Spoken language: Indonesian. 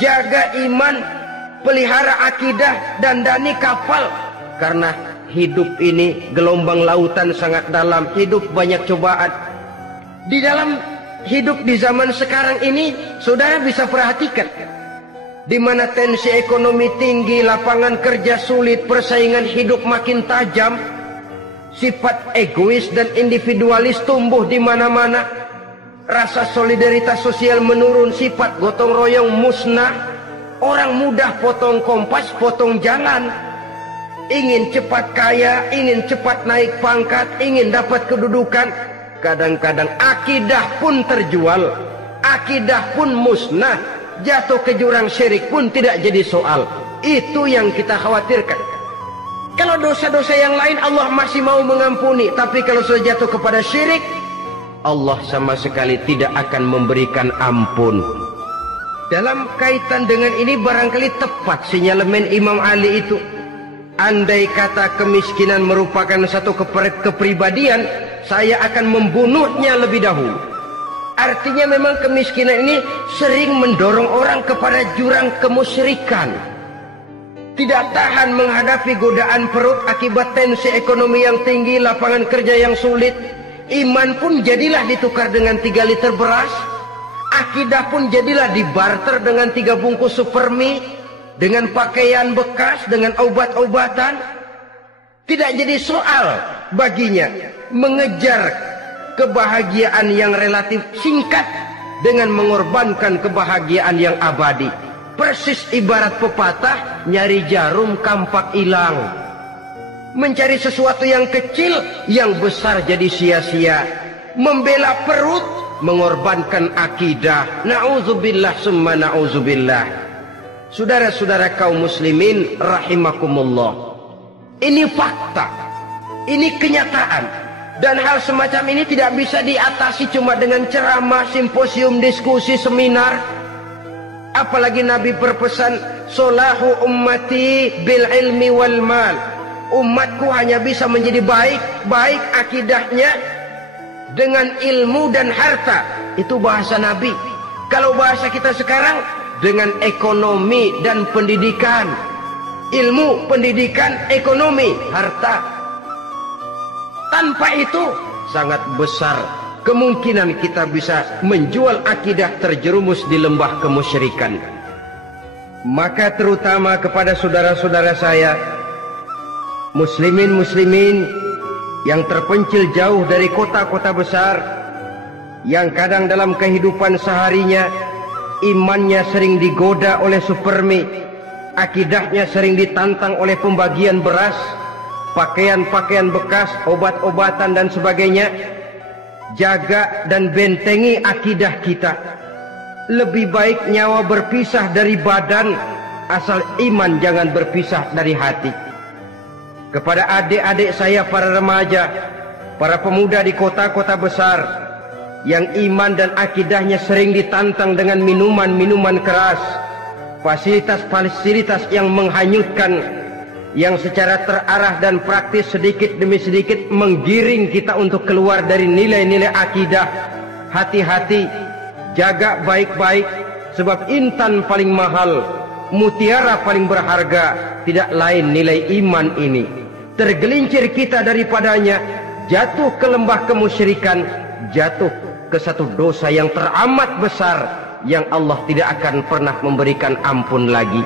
jaga iman, pelihara akidah, dandani kapal. Karena hidup ini gelombang lautan sangat dalam, hidup banyak cobaan. Di dalam hidup di zaman sekarang ini, saudara bisa perhatikan, di mana tensi ekonomi tinggi, lapangan kerja sulit, persaingan hidup makin tajam, sifat egois dan individualis tumbuh di mana-mana, rasa solidaritas sosial menurun, sifat gotong royong musnah, orang mudah potong kompas, potong jalan, ingin cepat kaya, ingin cepat naik pangkat, ingin dapat kedudukan. Kadang-kadang akidah pun terjual, akidah pun musnah, jatuh ke jurang syirik pun tidak jadi soal. Itu yang kita khawatirkan. Kalau dosa-dosa yang lain Allah masih mau mengampuni, tapi kalau sudah jatuh kepada syirik, Allah sama sekali tidak akan memberikan ampun. Dalam kaitan dengan ini barangkali tepat sinyalemen Imam Ali itu. Andai kata kemiskinan merupakan satu kepribadian, saya akan membunuhnya lebih dahulu. Artinya memang kemiskinan ini sering mendorong orang kepada jurang kemusyrikan. Tidak tahan menghadapi godaan perut akibat tensi ekonomi yang tinggi, lapangan kerja yang sulit. Iman pun jadilah ditukar dengan 3 liter beras. Akidah pun jadilah dibarter dengan 3 bungkus supermi, dengan pakaian bekas, dengan obat-obatan. Tidak jadi soal baginya mengejar kebahagiaan yang relatif singkat dengan mengorbankan kebahagiaan yang abadi. Persis ibarat pepatah, nyari jarum kampak hilang. Mencari sesuatu yang kecil, yang besar jadi sia-sia. Membela perut, mengorbankan akidah. Na'udzubillah summa na'udzubillah. Saudara-saudara kaum muslimin rahimakumullah, ini fakta, ini kenyataan. Dan hal semacam ini tidak bisa diatasi cuma dengan ceramah, simposium, diskusi, seminar. Apalagi Nabi berpesan, solahu ummati bil ilmi wal mal. Umatku hanya bisa menjadi baik akidahnya dengan ilmu dan harta. Itu bahasa Nabi. Kalau bahasa kita sekarang, dengan ekonomi dan pendidikan. Ilmu, pendidikan, ekonomi, harta. Tanpa itu sangat besar kemungkinan kita bisa menjual akidah terjerumus di lembah kemusyrikan. Maka terutama kepada saudara-saudara saya, muslimin yang terpencil jauh dari kota-kota besar, yang kadang dalam kehidupan seharinya imannya sering digoda oleh supermi, akidahnya sering ditantang oleh pembagian beras, pakaian-pakaian bekas, obat-obatan dan sebagainya. Jaga dan bentengi akidah kita. Lebih baik nyawa berpisah dari badan, asal iman jangan berpisah dari hati. Kepada adik-adik saya para remaja, para pemuda di kota-kota besar, yang iman dan akidahnya sering ditantang dengan minuman-minuman keras, fasilitas-fasilitas yang menghanyutkan, yang secara terarah dan praktis sedikit demi sedikit menggiring kita untuk keluar dari nilai-nilai akidah. Hati-hati, jaga baik-baik, sebab intan paling mahal, mutiara paling berharga, tidak lain nilai iman ini. Tergelincir kita daripadanya, jatuh ke lembah kemusyrikan, jatuh ke satu dosa yang teramat besar, yang Allah tidak akan pernah memberikan ampun lagi.